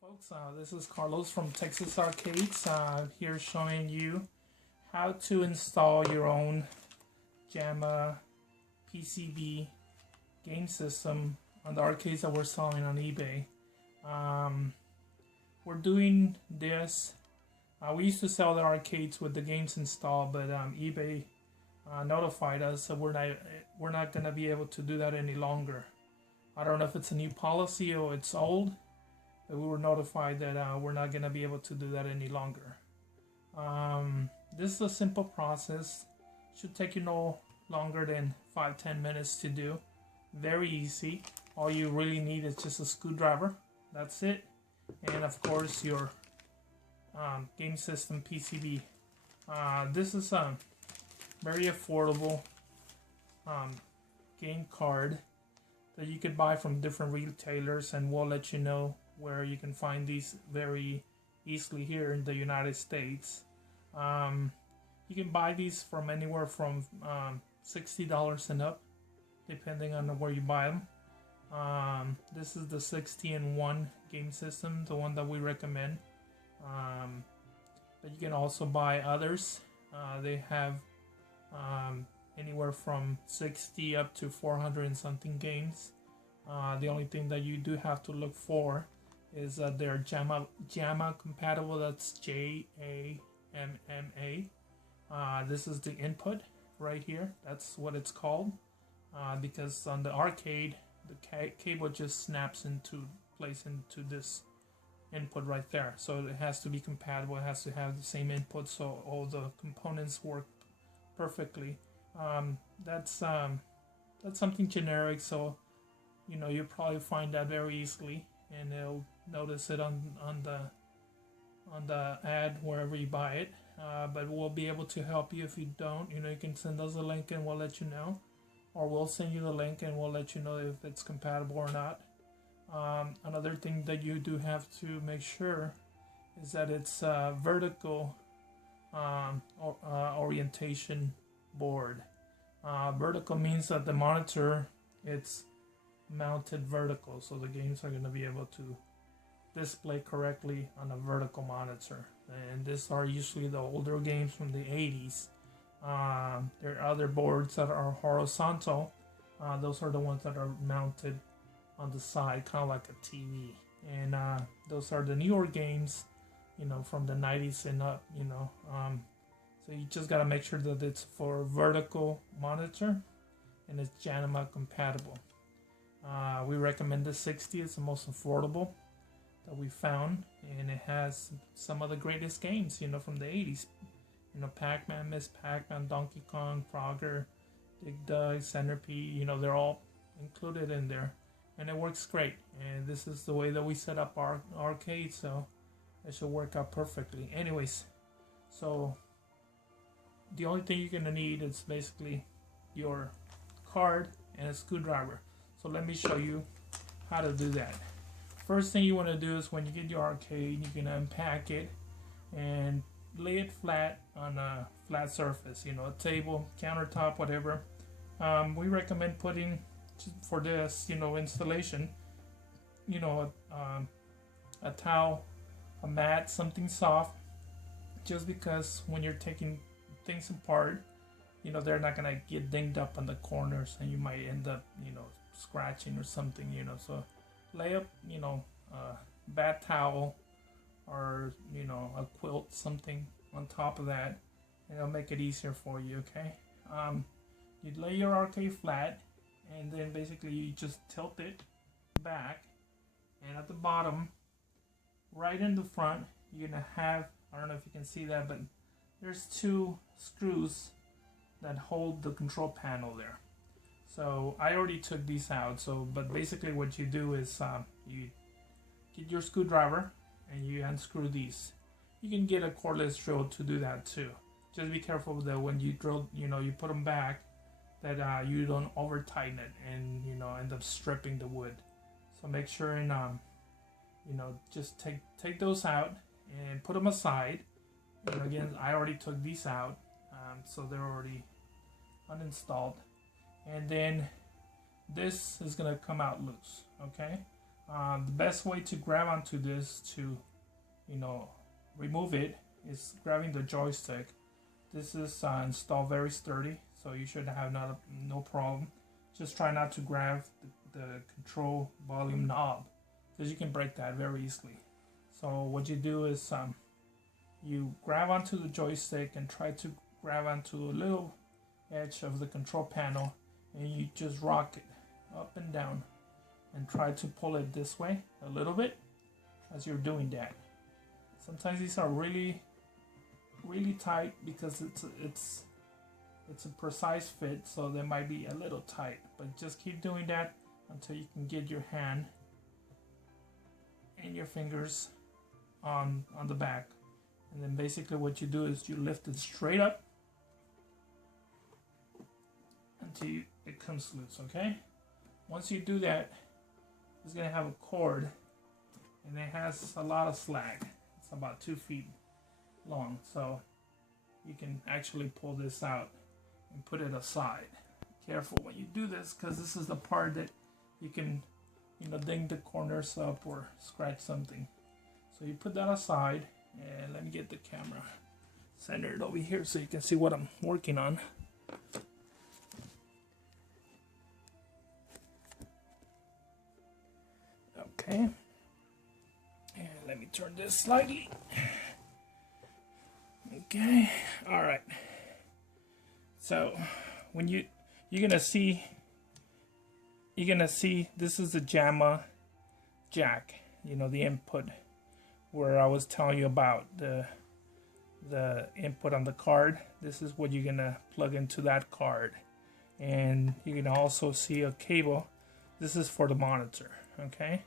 Folks, this is Carlos from Texas Arcades, here showing you how to install your own JAMA PCB game system on the arcades that we're selling on eBay. We're doing this, we used to sell the arcades with the games installed, but eBay notified us that we're not going to be able to do that any longer. I don't know if it's a new policy or it's old, but we were notified that we're not going to be able to do that any longer. This is a simple process. Should take you no longer than 5-10 minutes to do. Very easy. All you really need is just a screwdriver. That's it. And of course your Game System PCB. This is a very affordable game card that you could buy from different retailers, and we'll let you know where you can find these very easily here in the United States. You can buy these from anywhere from $60 and up, depending on where you buy them. This is the 60-in-1 game system, the one that we recommend. But you can also buy others. They have anywhere from 60 up to 400 and something games. The only thing that you do have to look for is that they're JAMA compatible. That's JAMMA. This is the input right here. That's what it's called, because on the arcade the cable just snaps into place into this input right there. So it has to be compatible. It has to have the same input, so all the components work perfectly. That's something generic, so you'll probably find that very easily, and they'll notice it on the ad wherever you buy it. But we'll be able to help you if you don't. You can send us a link and we'll let you know, or we'll send you the link and we'll let you know if it's compatible or not. Another thing that you do have to make sure is that it's a vertical orientation board. Vertical means that the monitor, it's mounted vertical, so the games are going to be able to display correctly on a vertical monitor. And these are usually the older games from the 80s. There are other boards that are horizontal. Those are the ones that are mounted on the side, kind of like a TV. And those are the newer games, from the 90s and up. So you just got to make sure that it's for vertical monitor and it's JAMA compatible. We recommend the 60. It's the most affordable that we found, and it has some of the greatest games, from the 80s. Pac-Man, Miss Pac-Man, Donkey Kong, Frogger, Dig Dug, Centipede. They're all included in there, and it works great. And this is the way that we set up our arcade, so it should work out perfectly. Anyways, so the only thing you're gonna need is basically your card and a screwdriver. So let me show you how to do that. First thing you want to do is, when you get your arcade, you can unpack it and lay it flat on a flat surface, a table, countertop, whatever. We recommend putting, for this, installation, a towel, a mat, something soft, just because when you're taking things apart, they're not gonna get dinged up on the corners, and you might end up, scratching or something, so lay up, a bath towel or, a quilt, something on top of that, and it'll make it easier for you, okay? You lay your arcade flat, and then basically you just tilt it back, and at the bottom, right in the front, you're gonna have, I don't know if you can see that, but there's 2 screws that hold the control panel there. So I already took these out. But basically what you do is you get your screwdriver and you unscrew these. You can get a cordless drill to do that too. Just be careful that when you drill, you put them back, that you don't over tighten it and end up stripping the wood. So make sure and just take those out and put them aside. And again, I already took these out, so they're already uninstalled. And then this is gonna come out loose, okay? The best way to grab onto this to, remove it is grabbing the joystick. This is installed very sturdy, so you should have no problem. Just try not to grab the control volume knob, because you can break that very easily. So what you do is you grab onto the joystick and try to grab onto a little edge of the control panel, and you just rock it up and down and try to pull it this way a little bit as you're doing that. Sometimes these are really tight because it's a precise fit, so they might be a little tight, but just keep doing that until you can get your hand and your fingers on the back. And then basically what you do is you lift it straight up until it comes loose, okay? Once you do that, it's gonna have a cord, and it has a lot of slack. It's about 2 feet long, so you can actually pull this out and put it aside. Careful when you do this, because this is the part that you can, ding the corners up or scratch something. So you put that aside, and let me get the camera centered over here so you can see what I'm working on. Okay, and let me turn this slightly. Okay, all right. So when you're gonna see this is the JAMA jack, the input, where I was telling you about the input on the card. This is what you're gonna plug into that card, and you can also see a cable. This is for the monitor. Okay,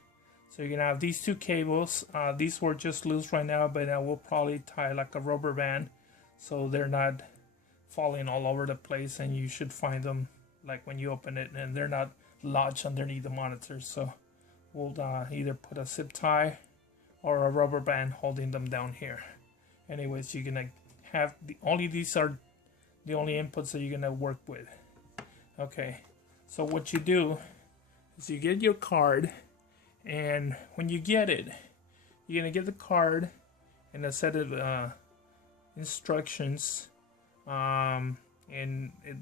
so you're gonna have these two cables. These were just loose right now, but I will probably tie like a rubber band so they're not falling all over the place, and you should find them like when you open it and they're not lodged underneath the monitor. So we'll either put a zip tie or a rubber band holding them down here. Anyways, you're gonna have these are the only inputs that you're gonna work with. Okay, so what you do is you get your card, and when you get it, you're gonna get the card and a set of instructions, and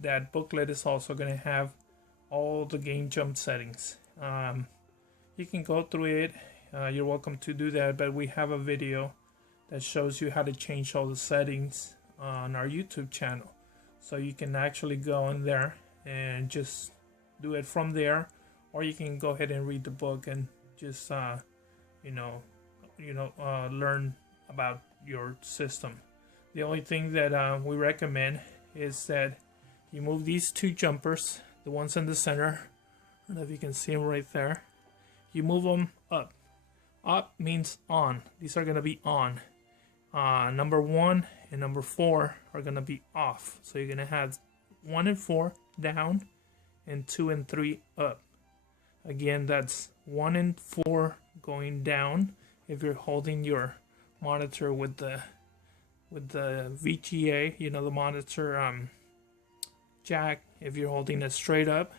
that booklet is also gonna have all the game jump settings. You can go through it. You're welcome to do that, but we have a video that shows you how to change all the settings on our YouTube channel, so you can actually go in there and just do it from there, or you can go ahead and read the book and just learn about your system. The only thing that we recommend is that you move these two jumpers, the ones in the center. I don't know if you can see them right there. You move them up. Up means on. These are going to be on. Number 1 and number 4 are going to be off. So you're going to have 1 and 4 down and 2 and 3 up. Again, that's 1 and 4 going down if you're holding your monitor with the VGA, the monitor jack. If you're holding it straight up,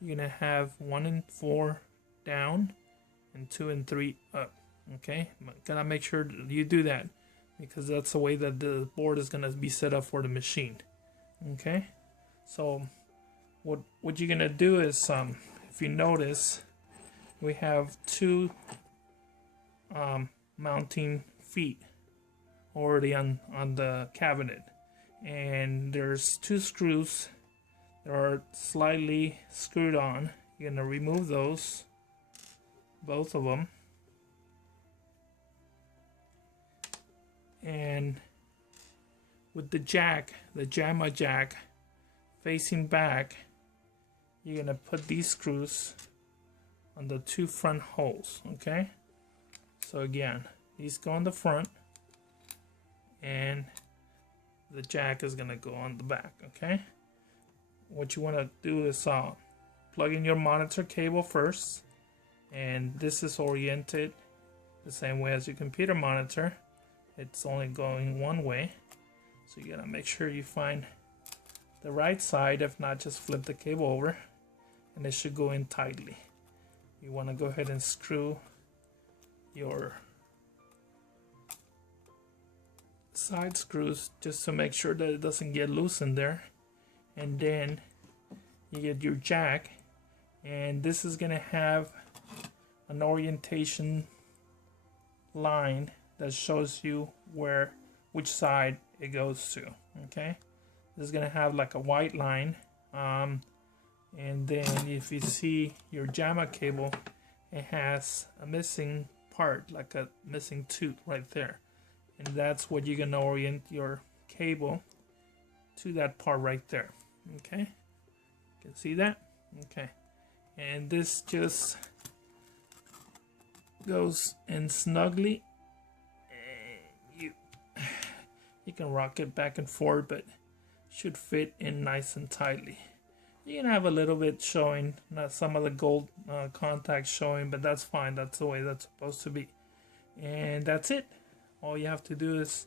you're gonna have 1 and 4 down and 2 and 3 up. Okay, gotta make sure you do that, because that's the way that the board is gonna be set up for the machine. Okay, so what you're gonna do is, if you notice, we have 2 mounting feet already on the cabinet, and there's 2 screws that are slightly screwed on. You're gonna remove those, both of them, and with the jack, the JAMA jack facing back, you're gonna put these screws on the 2 front holes. Okay, so again, these go on the front, and the jack is gonna go on the back. Okay, what you want to do is plug in your monitor cable first, and this is oriented the same way as your computer monitor. It's only going one way, so you gotta make sure you find the right side. If not, just flip the cable over and it should go in tightly. you want to go ahead and screw your side screws just to make sure that it doesn't get loose in there. And then you get your jack, and this is going to have an orientation line that shows you which side it goes to. Okay, this is going to have like a white line, and then if you see your JAMA cable, it has a missing part, like a missing tooth right there, and that's what you're going to orient your cable to, that part right there. Okay, you can see that. Okay, and this just goes in snugly, and you can rock it back and forth, but should fit in nice and tightly. You can have a little bit showing, not some of the gold contacts showing, but that's fine. That's the way that's supposed to be. And that's it. All you have to do is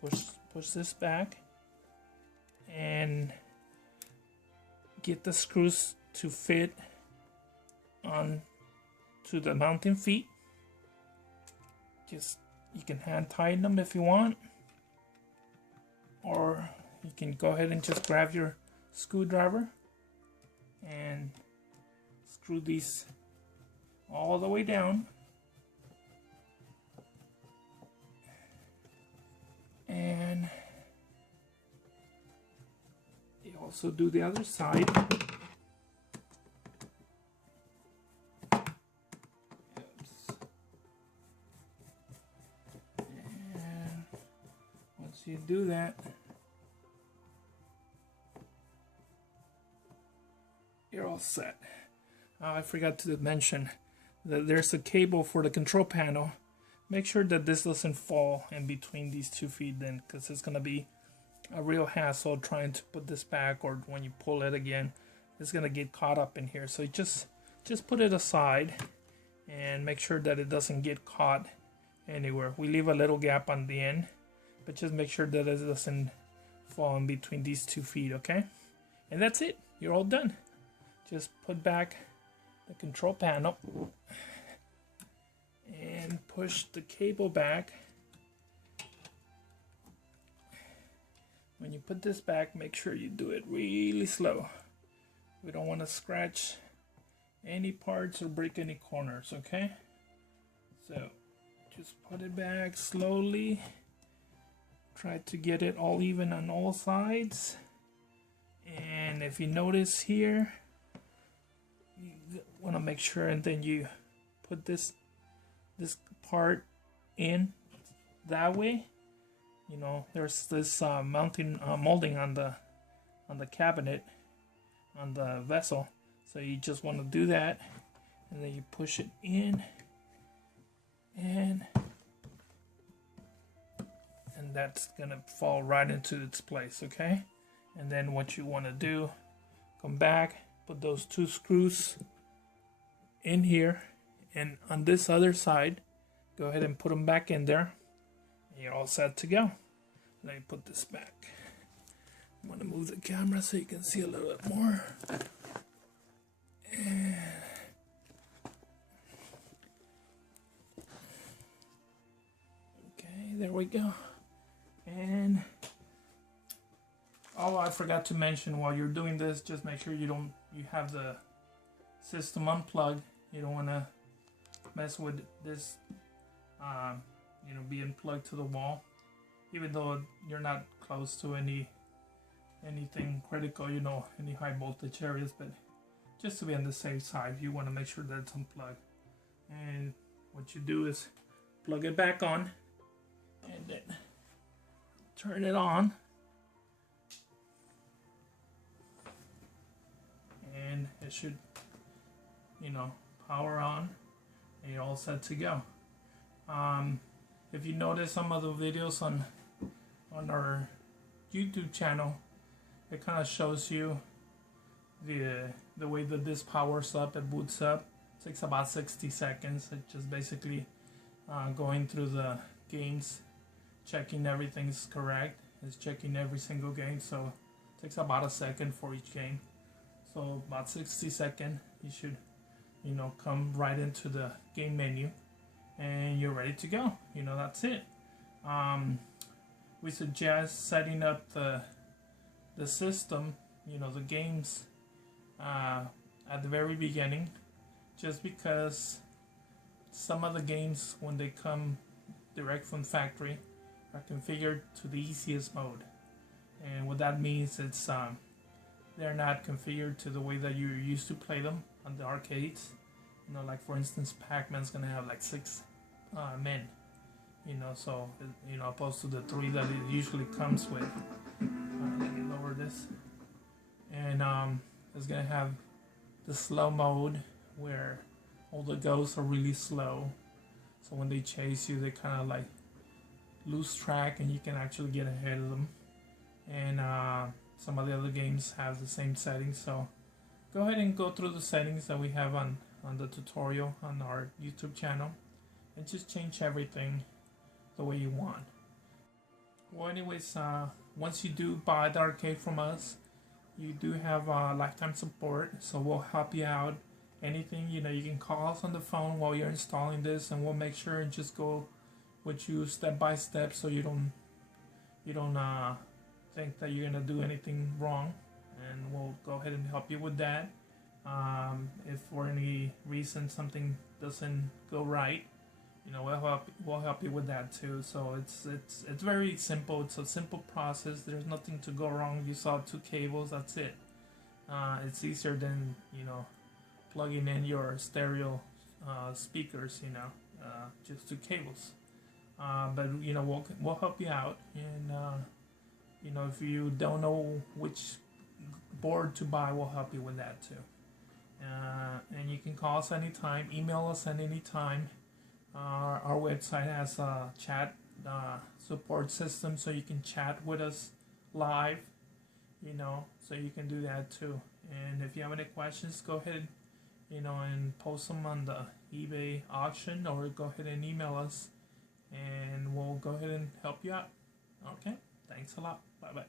push this back and get the screws to fit on to the mounting feet. Just, you can hand tighten them if you want, or you can go ahead and just grab your screwdriver and screw these all the way down. And you also do the other side. And once you do that, you're all set. I forgot to mention that there's a cable for the control panel. Make sure that this doesn't fall in between these 2 feet then, because it's going to be a real hassle trying to put this back, or when you pull it again, it's going to get caught up in here. So just put it aside and make sure that it doesn't get caught anywhere. We leave a little gap on the end, but just make sure that it doesn't fall in between these 2 feet, okay? And that's it. You're all done. Just put back the control panel and push the cable back. When you put this back, make sure you do it really slow. We don't want to scratch any parts or break any corners, okay? So just put it back slowly. Try to get it all even on all sides. And if you notice here, you want to make sure, and then you put this part in that way. You know, there's this mounting molding on the cabinet, on the vessel, so you just want to do that, and then you push it in, and that's gonna fall right into its place, okay? And then what you want to do, come back, put those 2 screws in here, and on this other side, go ahead and put them back in there, and you're all set to go. Let me put this back. I'm going to move the camera so you can see a little bit more. And okay, there we go. And oh, I forgot to mention, while you're doing this, just make sure you have the system unplugged. You don't want to mess with this, being plugged to the wall, even though you're not close to anything critical, any high voltage areas, but just to be on the safe side, you want to make sure that it's unplugged. And what you do is plug it back on and then turn it on, and it should power on, and you're all set to go. If you notice some of the videos on our YouTube channel, it kind of shows you the way that this powers up, it boots up. It takes about 60 seconds. It's just basically going through the games, checking everything's correct. It's checking every single game, so it takes about a second for each game. So about 60 seconds, you should come right into the game menu, and you're ready to go. That's it. We suggest setting up the system, the games, at the very beginning, just because some of the games, when they come direct from factory, are configured to the easiest mode. And what that means, it's they're not configured to the way that you're used to play them on the arcades. Like for instance, Pac-Man's gonna have like 6 men. So opposed to the 3 that it usually comes with. Let me lower this. And it's gonna have the slow mode where all the ghosts are really slow. So when they chase you, they kind of like lose track, and you can actually get ahead of them. And some of the other games have the same settings. So go ahead and go through the settings that we have on the tutorial on our YouTube channel, and just change everything the way you want. Well, anyways, once you do buy the arcade from us, you do have lifetime support, so we'll help you out. Anything, you can call us on the phone while you're installing this, and we'll make sure and just go with you step by step, so you don't think that you're gonna do anything wrong, and we'll go ahead and help you with that. If for any reason something doesn't go right, we'll help you with that too. So it's very simple. It's a simple process. There's nothing to go wrong. You saw 2 cables. That's it. It's easier than plugging in your stereo speakers. Just 2 cables. But we'll help you out. And if you don't know which board to buy, we'll help you with that too. And you can call us anytime, email us at any time. Our website has a chat support system, so you can chat with us live, so you can do that too. And if you have any questions, go ahead, and post them on the eBay auction, or go ahead and email us, and we'll go ahead and help you out. Okay, thanks a lot. Bye-bye.